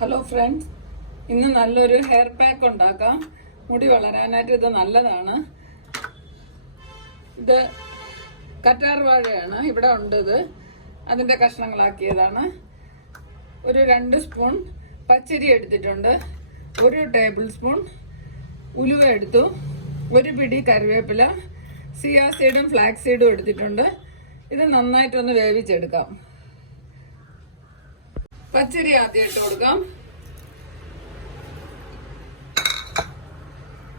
Hello friends ഇന്ന് നല്ലൊരു hair pack ഉണ്ടാക്കാം. മുടി വളരാനായിട്ട് ഇത് നല്ലതാണ്. ഇത് കറ്റാർ വാഴയാണ്. ഇവിടെ ഇത്. അതിന്റെ കഷ്ണങ്ങളാക്കിയതാണ്. ഒരു രണ്ട് സ്പൂൺ പച്ചരി എടുത്തിട്ടുണ്ട്. ഒരു ടേബിൾ സ്പൂൺ ഉലുവ എടുത്തു. ഒരു പിടി കറിവേപ്പില. സിയാ സീഡും ഫ്ലാക്സ് സീഡും എടുത്തിട്ടുണ്ട്. ഇത് നന്നായിട്ടൊന്ന് വേവിച്ചെടുക്കാം. പച്ചരി ആദ്യം ഇട്ട് കൊടുക്കാം.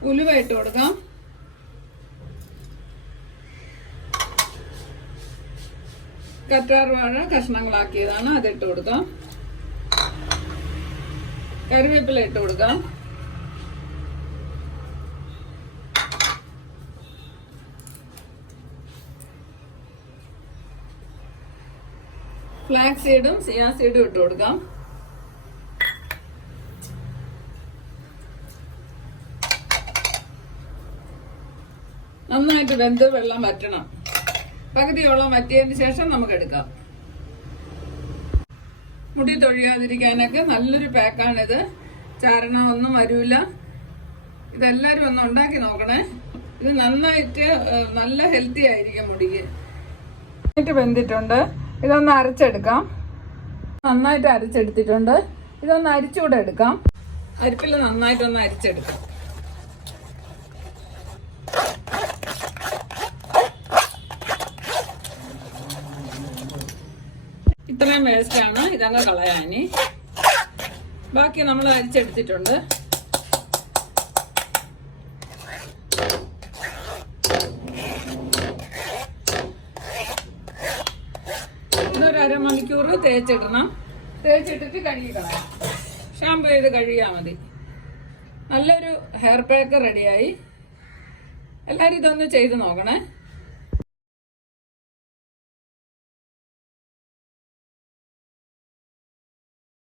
ഉലുവ ഇട്ട് കൊടുക്കാം. കറ്റാർ വാഴ കഷ്ണങ്ങളാക്കിയതാണ് അതിട്ട് കൊടുക്കാം. കറിവേപ്പില ഇട്ട് കൊടുക്കാം. ഫ്ലാക്സ് സീഡും സിയാ സീഡും ഇട്ട് കൊടുക്കാം. നന്നായിട്ട് വെന്ത് വെള്ളം വറ്റണം. പകുതിയോളം വറ്റിയതിന് ശേഷം നമുക്ക് എടുക്കാം. മുടി തൊഴിയാതിരിക്കാനൊക്കെ നല്ലൊരു പാക്കാണിത് ചാരണം ഒന്നും വരൂല. ഇതെല്ലാവരും ഒന്ന് ഉണ്ടാക്കി നോക്കണേ. ഇത് നന്നായിട്ട് നല്ല ഹെൽത്തി ആയിരിക്കും മുടിക്ക്. വെന്തിട്ടുണ്ട്. ഇതൊന്ന് അരച്ചെടുക്കാം. നന്നായിട്ട് അരച്ചെടുത്തിട്ടുണ്ട്. ഇതൊന്ന് അരിച്ചുകൂടെ എടുക്കാം അരിപ്പിൽ നന്നായിട്ടൊന്ന് അരിച്ചെടുക്കാം. ഇത്രയും വേസ്റ്റ് ആണ് ഇതങ്ങ് കളയാനി ബാക്കി നമ്മൾ അരിച്ചെടുത്തിട്ടുണ്ട്. ഇതൊരു അരമണിക്കൂർ തേച്ചിടണം. തേച്ചിട്ടിട്ട് കഴുകി കളയാം. ഷാമ്പു ചെയ്ത് കഴുകിയാൽ മതി. നല്ലൊരു ഹെയർ പാക്ക് റെഡിയായി. എല്ലാവരും ഇതൊന്ന് ചെയ്ത് നോക്കണേ.